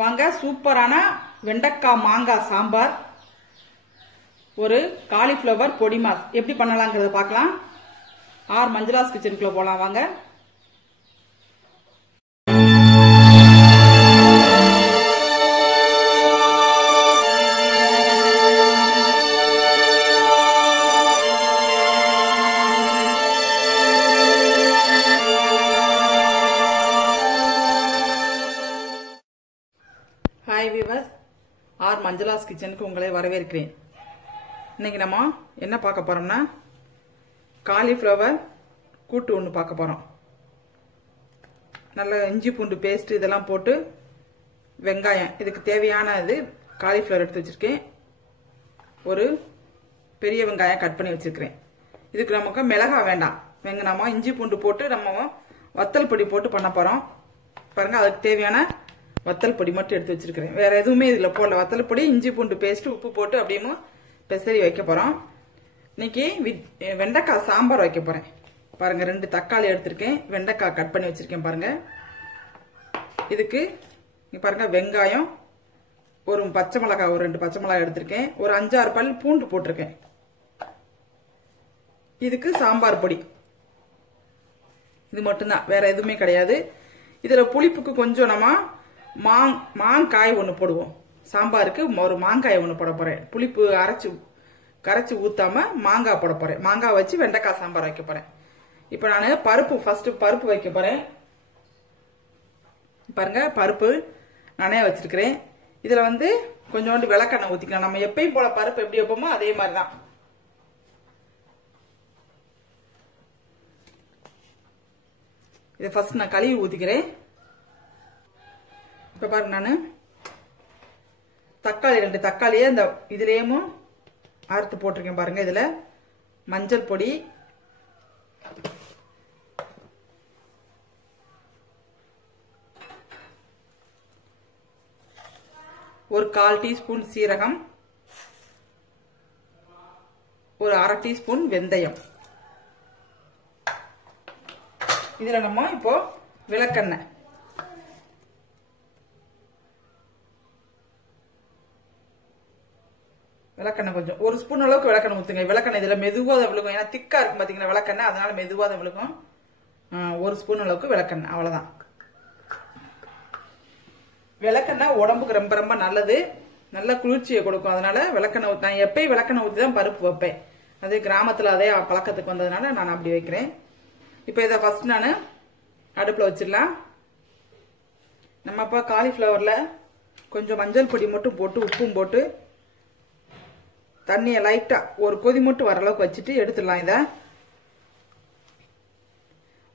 வாங்க சூப்பரான வெண்டைக்காய் மாங்காய் சாம்பார் ஒரு காலிஃப்ளவர் பொடி மாஸ். எப்படி பண்ணலாங்கிறத பார்க்கலாம். ஆர் மஞ்சளாஸ் கிச்சனுக்குள்ளே போகலாம் வாங்க. மஞ்சளாஸ் கிச்சனுக்கு உங்களை வரவேற்கிறேன். இன்னைக்கு நம்ம என்ன பார்க்க போறோம்னா காலிஃப்ளவர் கூட்டு ஒன்று பார்க்க போறோம். நல்ல இஞ்சி பூண்டு பேஸ்ட் இதெல்லாம் போட்டு வெங்காயம் இதுக்கு தேவையான இது காலிஃப்ளவர் எடுத்து வச்சிருக்கேன். ஒரு பெரிய வெங்காயம் கட் பண்ணி வச்சிருக்கிறேன். இதுக்கு நமக்கு மிளகா வேண்டாம். வெங்க நம்ம இஞ்சி பூண்டு போட்டு நம்ம வத்தல் பொடி போட்டு பண்ண போறோம். பாருங்க அதுக்கு தேவையான வத்தல் பொடி மட்டும் எடுத்து வச்சிருக்கிறேன். வேற எதுவுமே இதுல போடல. வத்தல் பொடி இஞ்சி பூண்டு பேஸ்ட் உப்பு போட்டு அப்படியே பெசரி வைக்க போறோம். இன்னைக்கு வெண்டைக்காய் சாம்பார் வைக்க போறேன். பாருங்க ரெண்டு தக்காளி எடுத்திருக்கேன். வெண்டைக்காய் கட் பண்ணி வச்சிருக்கேன் பாருங்க. இதுக்கு பாருங்க வெங்காயம் ஒரு பச்சை மிளகாய் ஒரு ரெண்டு பச்சை மிளகாய் எடுத்திருக்கேன். ஒரு அஞ்சாறு பல் பூண்டு போட்டிருக்கேன். இதுக்கு சாம்பார் பொடி. இது மட்டும்தான். வேற எதுவுமே கிடையாது. இதுல புளிப்புக்கு கொஞ்சம் நம்ம மாங் மாங்காய் ஒன்று போடுவோம். சாம்பாருக்கு ஒரு மாங்காய் ஒன்று போட போகிறேன் புளிப்பு அரைச்சி கரைச்சி ஊற்றாமல் மாங்காய் போட போகிறேன் மாங்காய் வச்சு வெண்டைக்காய் சாம்பார் வைக்க போகிறேன் இப்போ நான் பருப்பு ஃபஸ்ட்டு பருப்பு வைக்க போகிறேன் பாருங்க பருப்பு நானே வச்சுருக்கிறேன். இதில் வந்து கொஞ்சோண்டு விளக்கெண்ணெய் ஊற்றிக்கலாம் நம்ம எப்பயும் போல பருப்பு எப்படி வைப்போமோ அதே மாதிரி தான் இதை ஃபஸ்ட் நான் கழுவி ஊற்றிக்கிறேன் இப்போ பாருங்க நான். தக்காளி ரெண்டு தக்காளியே இந்த இதுலேயும் அறுத்து போட்டிருக்கேன் பாருங்க இதில். மஞ்சள் பொடி. ஒரு கால் டீஸ்பூன் சீரகம். ஒரு அரை டீஸ்பூன் வெந்தயம். இதில் நம்ம இப்போ விளக்கெண்ணெய். விளக்கெண்ணெய் கொஞ்சம். ஒரு ஸ்பூன் அளவுக்கு விளக்கெண்ணெய் ஊற்றுங்க விளக்கெண்ணெய் இதில் மெதுவாக அதை விழுகும். ஏன்னா திக்கா இருக்கும் பார்த்தீங்கன்னா விளக்கெண்ணெய்? அதனால மெதுவாக அதை விழுகும். ஒரு ஸ்பூன் அளவுக்கு விளக்கெண்ணெய். அவ்வளோதான் விளக்கெண்ணெய் உடம்புக்கு ரொம்ப ரொம்ப நல்லது. நல்ல குளிர்ச்சியை கொடுக்கும். அதனால விளக்கெண்ணெய் நான் எப்பயும் விளக்கெண்ணெய் ஊற்றி தான் பருப்பு வைப்பேன். அது கிராமத்தில் அதே பழக்கத்துக்கு வந்ததுனால நான் அப்படி வைக்கிறேன். இப்போ இதை ஃபர்ஸ்ட் நான் அடுப்பில் வச்சிடலாம். நம்ம அப்போ காலிஃப்ளவரில் கொஞ்சம் மஞ்சள் பொடி மட்டும் போட்டு உப்பும் போட்டு தண்ணியை லைட்டாக ஒரு கொதி மட்டும் வர அளவுக்கு வச்சுட்டு எடுத்துடலாம் இதை.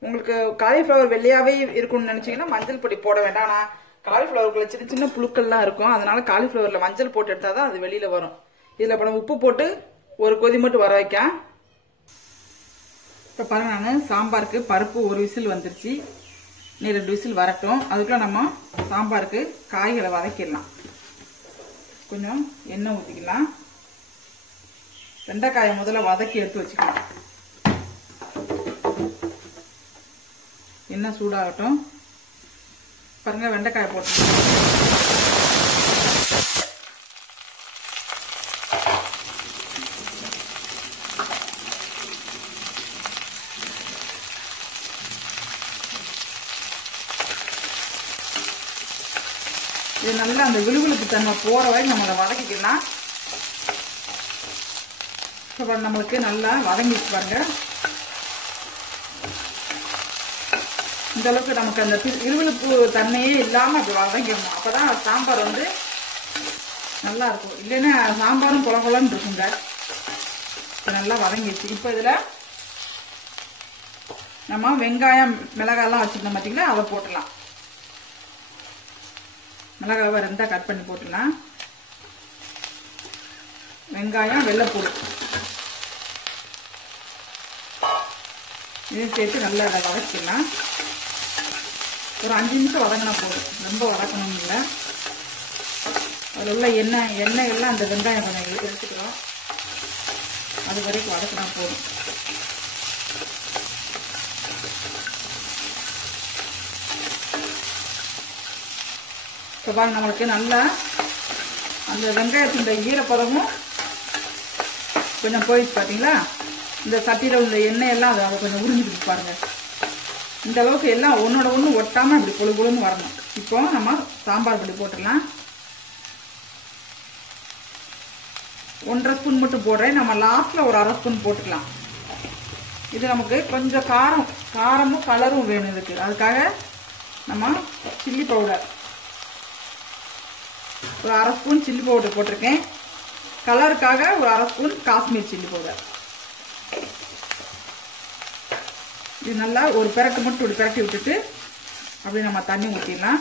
உங்களுக்கு காலிஃப்ளவர் வெள்ளையாவே இருக்கும்னு நினைச்சீங்கன்னா மஞ்சள் பொடி போட வேண்டாம். ஆனால் காலிஃப்ளவருக்குள்ள சின்ன சின்ன புழுக்கள்லாம் இருக்கும். அதனால காலிஃப்ளவரில் மஞ்சள் போட்டு எடுத்தால் தான் அது வெளியில வரும். இதில் இப்போ உப்பு போட்டு ஒரு கொதி மட்டும் வர வைக்க இப்போ பாருங்க நான் சாம்பாருக்கு பருப்பு ஒரு விசில் வந்துருச்சு. நீ ரெண்டு விசில் வரட்டும். அதுக்குள்ள நம்ம சாம்பாருக்கு காய்களை வதக்கிடலாம். கொஞ்சம் எண்ணெய் ஊற்றிக்கலாம் வெண்டைக்காயை முதல்ல வதக்கி எடுத்து வச்சுக்கலாம் எண்ணெய் சூடாகட்டும். பாருங்க வெண்டைக்காயை போட்டு இது நல்லா அந்த விழுவிழுப்பு தன்மை போற வரைக்கும் நம்ம அதை வதக்கிக்கலாம். இப்போ நம்மளுக்கு நல்லா வதங்கிச்சு பாருங்க. இந்த அளவுக்கு நமக்கு அந்த இருவலுப்பு தன்மையே இல்லாமல் அது வதங்கிடணும். அப்பதான் சாம்பார் வந்து நல்லா இருக்கும். இல்லைன்னா சாம்பாரும் குள குளன்னு இருக்குங்க நல்லா வதங்கிடுச்சு. இப்போ இதில் நம்ம வெங்காயம் மிளகாயெல்லாம் வச்சுருந்தோம் பார்த்தீங்களா அதை போட்டுடலாம். மிளகாவை இருந்தால் கட் பண்ணி போட்டுடலாம். வெங்காயம் வெள்ளைப்பூடு இதையும் சேர்த்து நல்லா அதை வதக்கிடலாம். ஒரு அஞ்சு நிமிஷம் வதங்கினா போதும். ரொம்ப வதக்கணும் இல்லை. அதில் உள்ள எண்ணெய் எண்ணெய் எல்லாம் அந்த வெங்காயம் கொஞ்சம் எடுத்துக்கிறோம் அது வரைக்கும் வதக்கினா போதும். இப்போ பாருங்க நம்மளுக்கு நல்லா அந்த வெங்காயத்தின் ஈரப்பதமும் கொஞ்சம் போயிடுச்சு பார்த்தீங்களா? இந்த சட்டியில் உள்ள எண்ணெய் எல்லாம் அதை அதை கொஞ்சம் உறிஞ்சிட்டு பாருங்கள் இந்த அளவுக்கு எல்லாம் ஒன்னோட ஒன்று ஒட்டாமல் இப்படி கொழு கொழுன்னு வரணும். இப்போ நம்ம சாம்பார் பொடி போட்டுடலாம். ஒன்றரை ஸ்பூன் மட்டும் போடுறேன். நம்ம லாஸ்ட்டில் ஒரு அரை ஸ்பூன் போட்டுக்கலாம். இது நமக்கு கொஞ்சம் காரம் காரமும் கலரும் வேணும் இதுக்கு. அதுக்காக நம்ம சில்லி பவுடர் ஒரு அரை ஸ்பூன் சில்லி பவுடர் போட்டிருக்கேன். கலருக்காக ஒரு அரை ஸ்பூன் காஷ்மீர் சில்லி பவுடர். இது நல்லா ஒரு பெரட்டு மட்டும் இப்படி பெரட்டி விட்டுட்டு அப்படியே நம்ம தண்ணி ஊற்றிடலாம்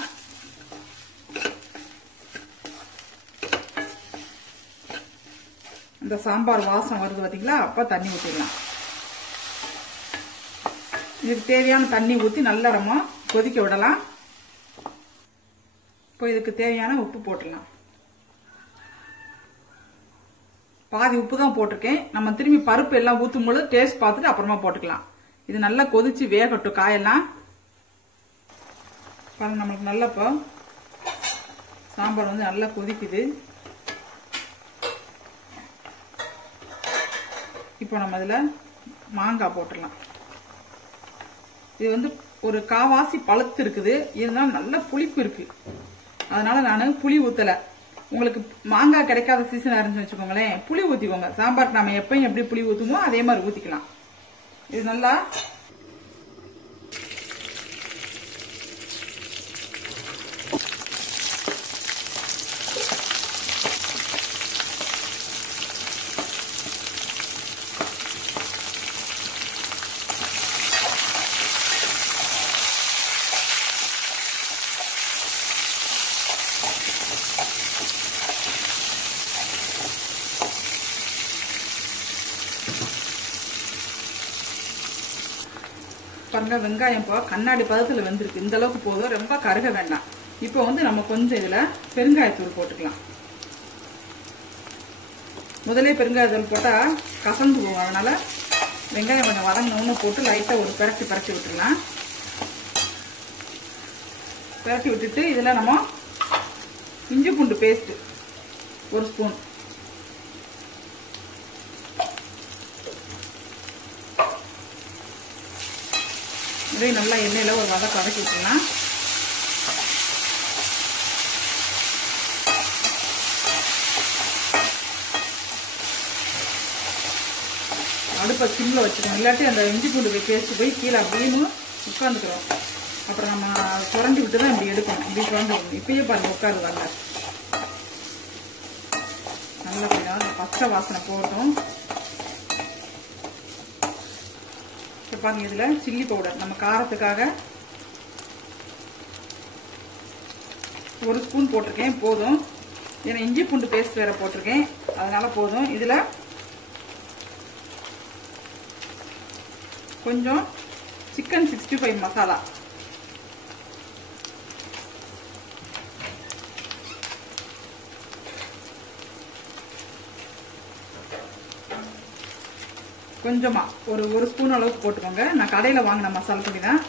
இந்த சாம்பார் வாசம் வருது பார்த்தீங்களா அப்போ தண்ணி ஊற்றிடலாம் இதுக்கு தேவையான தண்ணி ஊற்றி நல்லா நம்ம கொதிக்க விடலாம். இப்போ இதுக்கு தேவையான உப்பு போட்டுடலாம். பாதி உப்பு தான் போட்டிருக்கேன். நம்ம திரும்பி பருப்பு எல்லாம் ஊற்றும் பொழுது டேஸ்ட் பார்த்துட்டு அப்புறமா போட்டுக்கலாம். இது நல்லா கொதிச்சு வேகட்டும் காயெல்லாம். பாருங்க நம்மளுக்கு நல்லா இப்போ சாம்பார் வந்து நல்லா கொதிக்குது. இப்போ நம்ம இதில் மாங்காய் போட்டுடலாம். இது வந்து ஒரு காவாசி பழுத்து இருக்குது. இருந்தாலும் நல்ல புளிப்பு இருக்கு. அதனால நான் புளி ஊத்தலை. உங்களுக்கு மாங்காய் கிடைக்காத சீசன் இருந்துச்சு வச்சுக்கோங்களேன் புளி ஊற்றிக்கோங்க சாம்பாருக்கு நம்ம எப்பயும் எப்படி புளி ஊற்றுமோ அதே மாதிரி ஊற்றிக்கலாம் இது நல்லா பாருங்க வெங்காயம் இப்போ கண்ணாடி பதத்தில் வெந்திருக்கு. இந்த அளவுக்கு போதும். ரொம்ப கருக வேண்டாம். இப்போ வந்து நம்ம கொஞ்சம் இதில் பெருங்காயத்தூள் போட்டுக்கலாம். முதலே பெருங்காயத்தூள் போட்டால் கசந்து போகும். அதனால வெங்காயம் கொஞ்சம் வதங்கணும்னு போட்டு லைட்டாக ஒரு பிரட்டி பிரட்டி விட்டுக்கலாம் பிரட்டி விட்டுட்டு இதில் நம்ம இஞ்சி பூண்டு பேஸ்ட்டு ஒரு ஸ்பூன் இதையும் நல்லா எண்ணெயில் ஒரு வதக்க வதக்கி விட்டுலாம் அடுப்பை சிம்மில் வச்சுக்கணும். இல்லாட்டி அந்த இஞ்சி பூண்டு பேஸ்ட் போய் கீழே அப்படின்னு உட்காந்துக்கிறோம் அப்புறம் நம்ம சுரண்டி விட்டு தான் இப்படி எடுக்கணும். இப்படி சுரண்டி விடணும். இப்பயே பாருங்க உட்காரு வரல நல்லபடியாக அந்த பச்சை வாசனை போகட்டும். இப்போ இதில் சில்லி பவுடர் நம்ம காரத்துக்காக ஒரு ஸ்பூன் போட்டிருக்கேன் போதும். ஏன்னா இஞ்சி பூண்டு பேஸ்ட் வேறு போட்டிருக்கேன். அதனால் போதும். இதில் கொஞ்சம் சிக்கன் சிக்ஸ்டி ஃபைவ் மசாலா கொஞ்சமாக ஒரு ஒரு ஸ்பூன் அளவுக்கு போட்டுக்கோங்க. நான் கடையில் வாங்கின மசாலா பொடி தான்.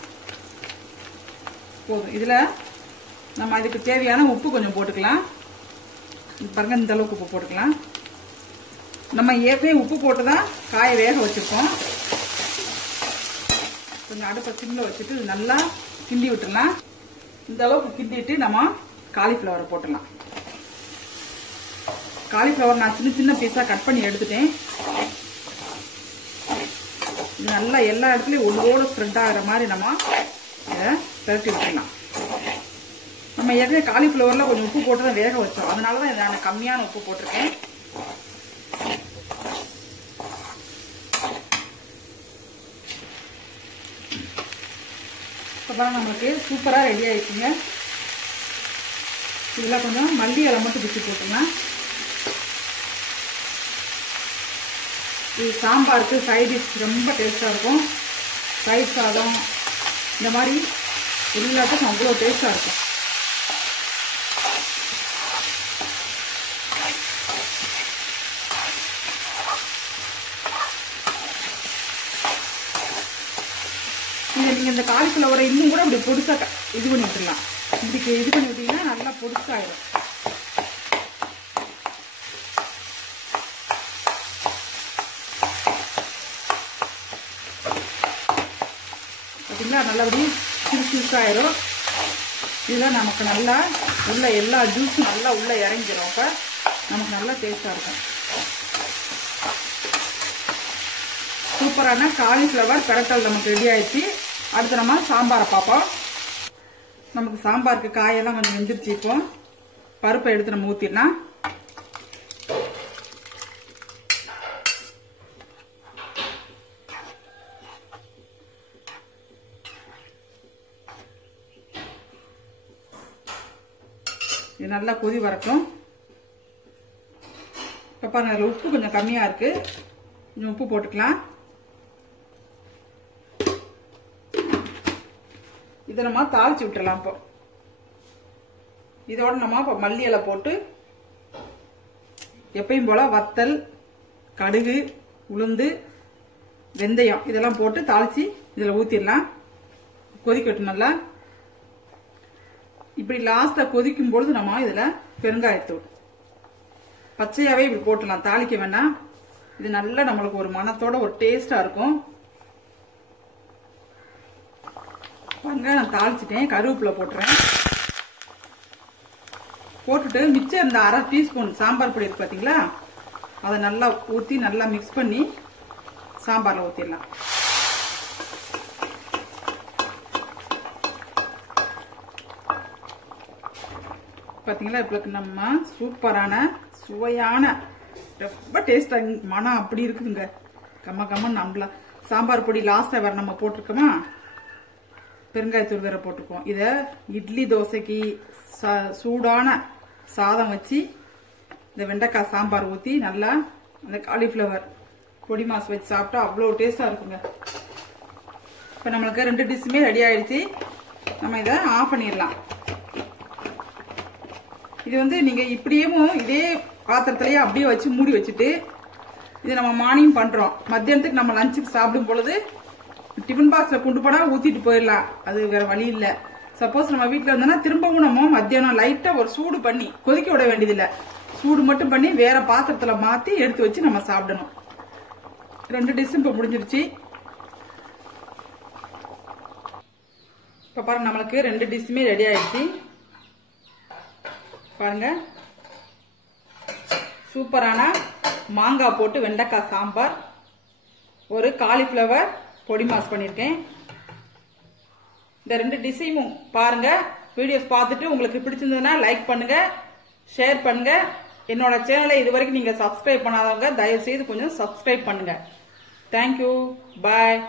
போதும். இதில் நம்ம இதுக்கு தேவையான உப்பு கொஞ்சம் போட்டுக்கலாம். பாருங்க இந்த அளவுக்கு உப்பு போட்டுக்கலாம். நம்ம ஏற்கனவே உப்பு போட்டு தான் காயை வேக வச்சுருக்கோம். கொஞ்சம் அடுப்பை சிம்மில் வச்சுட்டு நல்லா கிண்டி விட்டுடலாம் இந்த அளவுக்கு கிண்டிட்டு நம்ம காலிஃப்ளவரை போட்டுடலாம் காலிஃப்ளவர் நான் சின்ன சின்ன பீஸாக கட் பண்ணி எடுத்துட்டேன். இது நல்லா எல்லா இடத்துலையும் ஒன்றோடு ஸ்ப்ரெட் ஆகிற மாதிரி நம்ம இதை திரட்டி விட்டுடலாம் நம்ம ஏற்கனவே காலிஃப்ளவரில் கொஞ்சம் உப்பு போட்டு தான் வேக வச்சோம். அதனால தான் நான் கம்மியான உப்பு போட்டிருக்கேன். அப்புறம் நம்மளுக்கு சூப்பராக ரெடி ஆயிடுச்சுங்க. இதெல்லாம் கொஞ்சம் மல்லி இலை மட்டும் பிச்சு போட்டுக்கலாம் இது சாம்பாருக்கு சைட் டிஷ் ரொம்ப டேஸ்ட்டாக இருக்கும். தயிர் சாதம் இந்த மாதிரி எல்லாத்துக்கும் அவ்வளோ டேஸ்ட்டாக இருக்கும். இதை நீங்கள் இந்த காலிஃப்ளவரை இன்னும் கூட அப்படி பொடிசாக இது பண்ணி விட்டுடலாம் இப்படி இது பண்ணி விட்டிங்கன்னா நல்லா பொடிசாயிடும் நல்லபடியும் நல்லபடி சிறு சிறுசாயிரும். இதெல்லாம் நமக்கு நல்லா உள்ள எல்லா ஜூஸும் நல்லா உள்ள இறங்கிடும் அப்போ நமக்கு நல்லா டேஸ்டாக இருக்கும். சூப்பரான காலிஃப்ளவர் பெரட்டல் நமக்கு ரெடி ஆயிடுச்சு. அடுத்து நம்ம சாம்பாரை பார்ப்போம். நமக்கு சாம்பாருக்கு காயெல்லாம் கொஞ்சம் வெந்துருச்சு இப்போ. பருப்பை எடுத்து நம்ம ஊற்றிடலாம் இது நல்லா கொதி வரட்டும். இப்போ பாருங்க அதில் உப்பு கொஞ்சம் கம்மியாக இருக்கு. கொஞ்சம் உப்பு போட்டுக்கலாம். இதை நம்ம தாளிச்சு விட்டுறலாம் இப்போ. இதோட நம்ம இப்போ மல்லி இலை போட்டு எப்பயும் போல வத்தல் கடுகு உளுந்து வெந்தயம் இதெல்லாம் போட்டு தாளிச்சு இதில் ஊற்றிடலாம் கொதிக்கட்டும் நல்லா. இப்படி லாஸ்டா கொதிக்கும் பொழுது நம்ம இதுல பெருங்காயத்தூள் பச்சையாவே இப்படி போட்டுடலாம். தாளிக்க வேணாம். இது நல்லா நம்மளுக்கு ஒரு மனத்தோட ஒரு டேஸ்டா இருக்கும். பாருங்க நான் தாளிச்சிட்டேன். கருவேப்பிலை போட்டுறேன். போட்டுட்டு மிச்சம் இந்த அரை டீஸ்பூன் சாம்பார் பொடி இருக்கு பாத்தீங்களா? அதை நல்லா ஊத்தி நல்லா மிக்ஸ் பண்ணி சாம்பார்ல ஊத்திடலாம். பார்த்தீங்களா இப்போ நம்ம சூப்பரான சுவையான ரொம்ப டேஸ்டாக மனம் அப்படி இருக்குதுங்க. கம்ம கம்மன் நம்பலாம் சாம்பார் பொடி லாஸ்ட்டாக வேறு நம்ம போட்டிருக்கோமா? பெருங்காயத்தூள் வேற போட்டிருக்கோம். இதை இட்லி தோசைக்கு சூடான சாதம் வச்சு இந்த வெண்டைக்காய் சாம்பார் ஊற்றி நல்லா அந்த காலிஃப்ளவர் பொடி மாசு வச்சு சாப்பிட்டா அவ்வளோ டேஸ்ட்டாக இருக்குங்க. இப்போ நம்மளுக்கு ரெண்டு டிஷ்ஷுமே ரெடி ஆயிடுச்சு. நம்ம இதை ஆஃப் பண்ணிடலாம். இது வந்து நீங்கள் இப்படியும் இதே பாத்திரத்திலேயே அப்படியே வச்சு மூடி வச்சுட்டு இது நம்ம மார்னிங் பண்ணுறோம் மத்தியானத்துக்கு நம்ம லஞ்சுக்கு சாப்பிடும் பொழுது டிஃபன் பாக்ஸில் கொண்டு போனால் ஊற்றிட்டு போயிடலாம். அது வேறு வழி இல்லை. சப்போஸ் நம்ம வீட்டில் இருந்தோம்னா திரும்பவும் நம்ம மத்தியானம் லைட்டாக ஒரு சூடு பண்ணி கொதிக்க விட வேண்டியதில்லை. சூடு மட்டும் பண்ணி வேற பாத்திரத்தில் மாற்றி எடுத்து வச்சு நம்ம சாப்பிடணும். ரெண்டு டிஷ்ஷும் இப்போ முடிஞ்சிருச்சு. இப்போ பாருங்க நம்மளுக்கு ரெண்டு டிஷ்ஷுமே ரெடி ஆயிடுச்சு. பாருங்க. சூப்பரான மாங்காய் போட்டு வெண்டைக்காய் சாம்பார். ஒரு காலிஃப்ளவர் பொடி மாஸ் பண்ணியிருக்கேன். இந்த ரெண்டு டிசைனும் பாருங்க. வீடியோஸ் பார்த்துட்டு உங்களுக்கு பிடிச்சிருந்ததுன்னா லைக் பண்ணுங்க ஷேர் பண்ணுங்க. என்னோட சேனலை இது வரைக்கும் நீங்க சப்ஸ்கிரைப் பண்ணாதவங்க தயவுசெய்து கொஞ்சம் சப்ஸ்கிரைப் பண்ணுங்க. Thank you bye